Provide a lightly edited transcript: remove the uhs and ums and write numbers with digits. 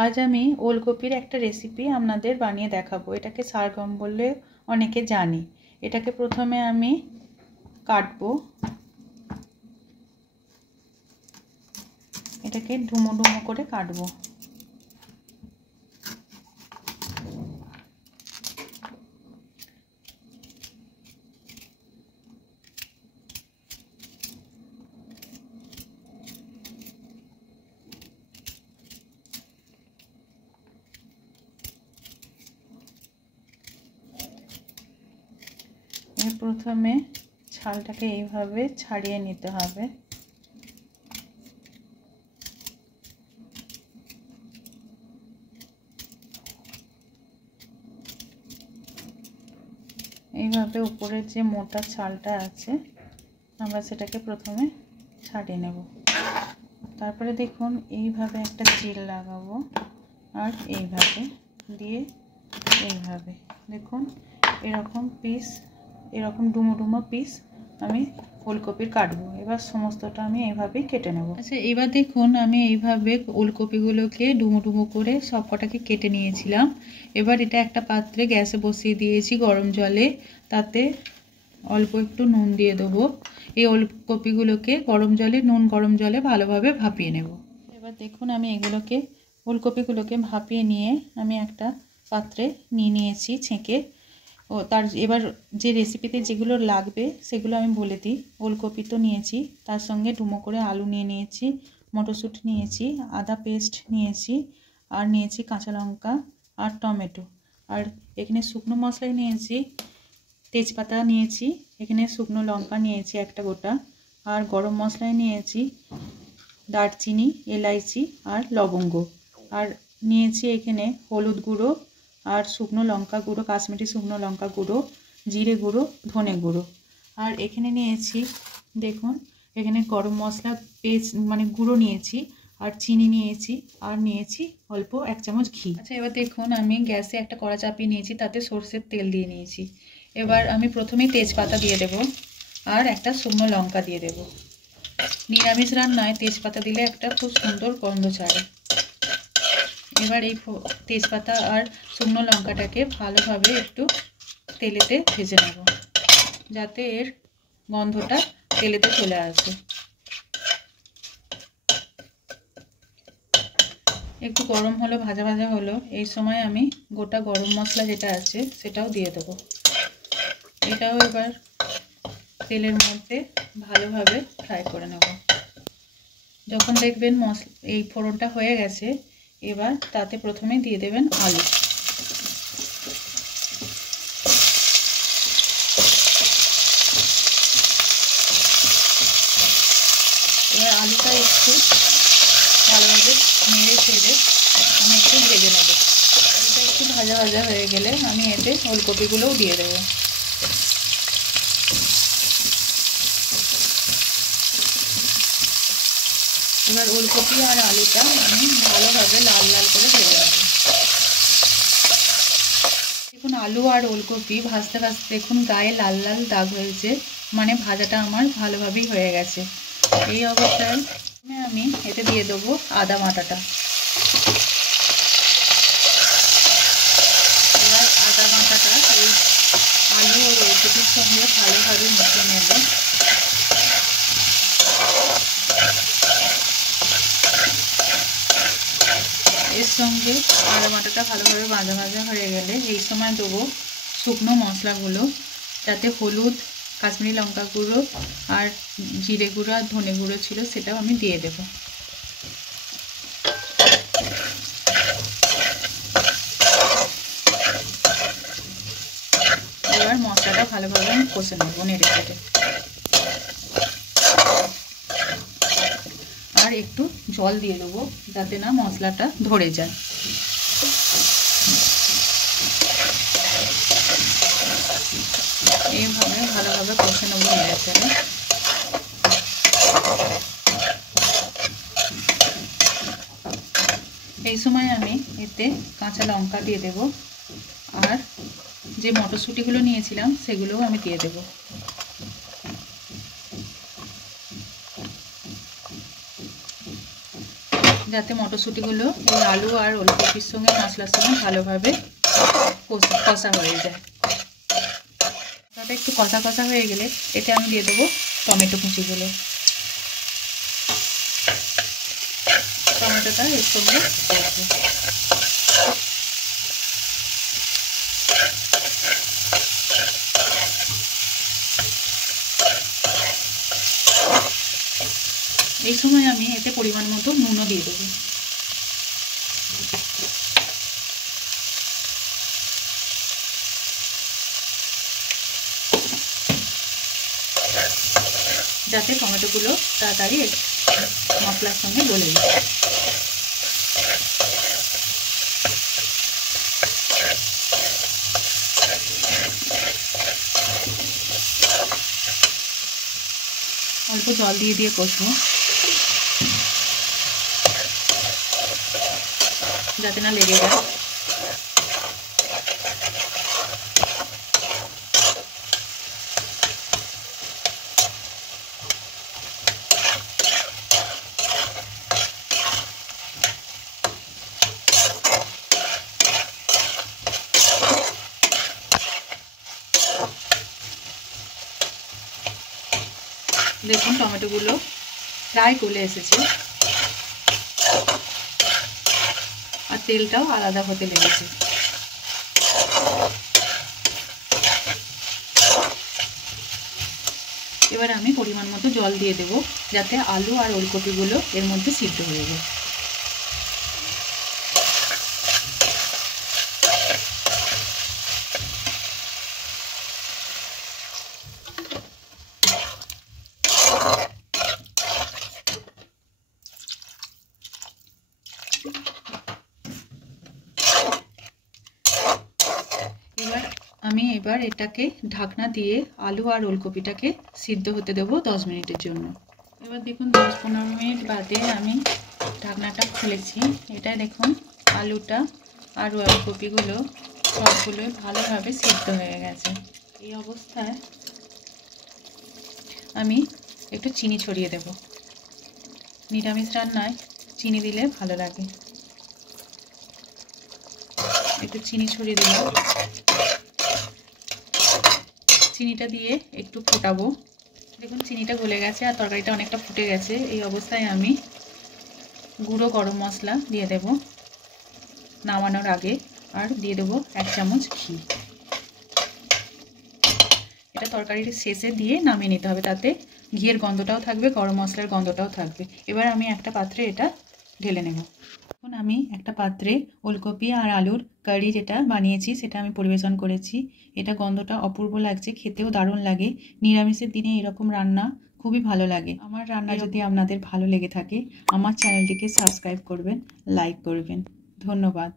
आज আমি ওলকপির একটা রেসিপি আপনাদের বানিয়ে দেখাবো। এটাকে সারগম বললে অনেকে জানে। এটাকে প্রথমে আমি কাটবো, এটাকে ডুমো ডুমো করে কাটবো। প্রথমে ছালটাকে এইভাবে ছাড়িয়ে নিতে হবে। এইভাবে উপরের যে মোটা ছালটা আছে আমরা সেটাকে প্রথমে ছাড়িয়ে নেব। তারপরে দেখুন এইভাবে একটা চিল লাগাবো আর এইভাবে দিয়ে এইভাবে দেখুন এরকম পিস, এরকম ডুমো ডুমো পিস আমি ওলকপির কাটবো। এবার সমস্তটা আমি এইভাবেই কেটে নেব। আচ্ছা, এবার দেখুন আমি এইভাবে ওলকপিগুলোকে ডুমো ডুমো করে সব কটাকে কেটে নিয়েছিলাম। এবার এটা একটা পাত্রে গ্যাসে বসিয়ে দিয়েছি গরম জলে, তাতে অল্প একটু নুন দিয়ে দেবো। এই ওলকপিগুলোকে গরম জলে ভালোভাবে ভাপিয়ে নেব। এবার দেখুন আমি এগুলোকে ওলকপিগুলোকে ভাপিয়ে নিয়ে আমি একটা পাত্রে নিয়েছি ছেঁকে। ও তার এবার যে রেসিপিতে যেগুলো লাগবে সেগুলো আমি বলে দিই। ওলকপি তো নিয়েছি, তার সঙ্গে ডুমো করে আলু নিয়েছি, মটরশুঁটি নিয়েছি, আদা পেস্ট নিয়েছি, আর নিয়েছি কাঁচা লঙ্কা আর টমেটো। আর এখানে শুকনো মশলাই নিয়েছি, তেজপাতা নিয়েছি, এখানে শুকনো লঙ্কা নিয়েছি একটা গোটা, আর গরম মশলাই নিয়েছি দারচিনি, এলাইচি আর লবঙ্গ, আর নিয়েছি এখানে হলুদ গুঁড়ো আর শুকনো লঙ্কা গুঁড়ো, কাশ্মীরি শুকনো লঙ্কা গুঁড়ো, জিরে গুঁড়ো, ধনে গুঁড়ো। আর এখানে নিয়েছি দেখুন এখানে গরম মশলা পেস্ট মানে গুঁড়ো নিয়েছি, আর চিনি নিয়েছি, আর নিয়েছি অল্প 1 চামচ ঘি। আচ্ছা, এবার দেখুন আমি গ্যাসে একটা কড়া চাপিয়ে নিয়েছি, তাতে সরষের তেল দিয়ে নিয়েছি। এবার আমি প্রথমেই তেজপাতা দিয়ে দেব আর একটা শুকনো লঙ্কা দিয়ে দেব। নিরামিষ রান্নায় তেজপাতা দিলে একটা খুব সুন্দর গন্ধ ছাড়ে। এবার এই তেজপাতা আর শুকনো লঙ্কাটাকে ভালোভাবে একটু তেলেতে ভেজে নেব, যাতে এর গন্ধটা তেলেতে চলে আসে। একটু গরম হলো, ভাজা ভাজা হলো, এই সময় আমি গোটা গরম মশলা যেটা আছে সেটাও দিয়ে দেবো। এটাও এবার তেলের মধ্যে ভালোভাবে ফ্রাই করে নেব। যখন দেখবেন এই ফোড়নটা হয়ে গেছে, এবার তাতে প্রথমে দিয়ে দেবেন আলু। এবার আলুটা একটু ভালোভাবে নেড়ে ছেড়ে আমি একটু ভেজে নেব। আলুটা একটু ভাজা ভাজা হয়ে গেলে আমি এতে ওলকপিগুলোও দিয়ে দেবো। এবার ওলকপি আর আলুটা আমি ভালোভাবে লাল লাল করে ভেজে নেব। দেখুন আলু আর ওলকপি ভাজতে ভাজতে দেখুন গায়ে লাল লাল দাগ হয়েছে, মানে ভাজাটা আমার ভালোভাবেই হয়ে গেছে। এই অবস্থায় আমি এতে দিয়ে দেবো আদা বাটাটা। এবার আদা বাটাটা এই আলু আর ওলকপির সঙ্গে ভালোভাবে মিশিয়ে নেব। এর সঙ্গে আদা বাটাটা ভালোভাবে ভাজা ভাজা হয়ে গেলে এই সময় দেবো শুকনো মশলাগুলো, যাতে হলুদ, কাশ্মীরি লঙ্কা গুঁড়ো আর জিরে গুঁড়ো আর ধনে গুঁড়ো ছিল সেটাও আমি দিয়ে দেব। এবার মশলাটা ভালোভাবে আমি কষে নেব নেড়ে চেড়ে। আর একটু জল দিয়ে দেবো যাতে না মশলাটা ধরে যায়। এইভাবে ভালোভাবে কষে নেবো নেড়ে চেড়ে। এই সময় আমি এতে কাঁচা লঙ্কা দিয়ে দেব, আর যে মটরশুঁটিগুলো নিয়েছিলাম সেগুলোও আমি দিয়ে দেব। যাতে মটরশুঁটিগুলো এই আলু আর ওলকপির সঙ্গে মশলার সঙ্গে ভালোভাবে কষা হয়ে যায়। একটু কষা কষা হয়ে গেলে এতে আমি দিয়ে দেবো টমেটো কুচিগুলো। টমেটোটা এর সঙ্গে এই সময় আমি এতে পরিমাণ মতো নুনও দিয়ে দেবো। যাতে টমেটোগুলো তাড়াতাড়ি মশলার সঙ্গে গলে যায়। অল্প জল দিয়ে দিয়ে কষবো যাতে না লেগে যায়। দেখুন টমেটোগুলো প্রায় গলে এসেছে আর তেলটাও আলাদা হতে লেগেছে। এবার আমি পরিমাণ মতো জল দিয়ে দেব যাতে আলু আর ওলকপিগুলো এর মধ্যে সিদ্ধ হয়ে যায়। এবার এটাকে ঢাকনা দিয়ে আলু আর ওলকপিটাকে সিদ্ধ হতে দেবো 10 মিনিটের জন্য। এবার দেখুন 10-15 মিনিট বাদে আমি ঢাকনাটা খুলেছি। এটা দেখুন আলুটা আর ওলকপিগুলো সবগুলোই ভালোভাবে সিদ্ধ হয়ে গেছে। এই অবস্থায় আমি একটু চিনি ছড়িয়ে দেব। নিরামিষ রান্নায় চিনি দিলে ভালো লাগে। একটু চিনি ছড়িয়ে দিলাম। চিনিটা দিয়ে একটু ফোটাবো। দেখুন চিনিটা গলে গেছে আর তরকারিটা অনেকটা ফুটে গেছে। এই অবস্থায় আমি গুঁড়ো গরম মশলা দিয়ে দেব নামানোর আগে, আর দিয়ে দেবো 1 চামচ ঘি। এটা তরকারির শেষে দিয়ে নামিয়ে নিতে হবে, তাতে ঘিয়ের গন্ধটাও থাকবে, গরম মশলার গন্ধটাও থাকবে। এবার আমি একটা পাত্রে এটা ঢেলে নেব। এখন আমি একটা পাত্রে ওলকপি আর আলুর কারি যেটা বানিয়েছি সেটা আমি পরিবেশন করেছি। এটা গন্ধটা অপূর্ব লাগছে, খেতেও দারুণ লাগে। নিরামিষের দিনে এরকম রান্না খুবই ভালো লাগে। আমার রান্না যদি আপনাদের ভালো লেগে থাকে আমার চ্যানেলটিকে সাবস্ক্রাইব করবেন, লাইক করবেন। ধন্যবাদ।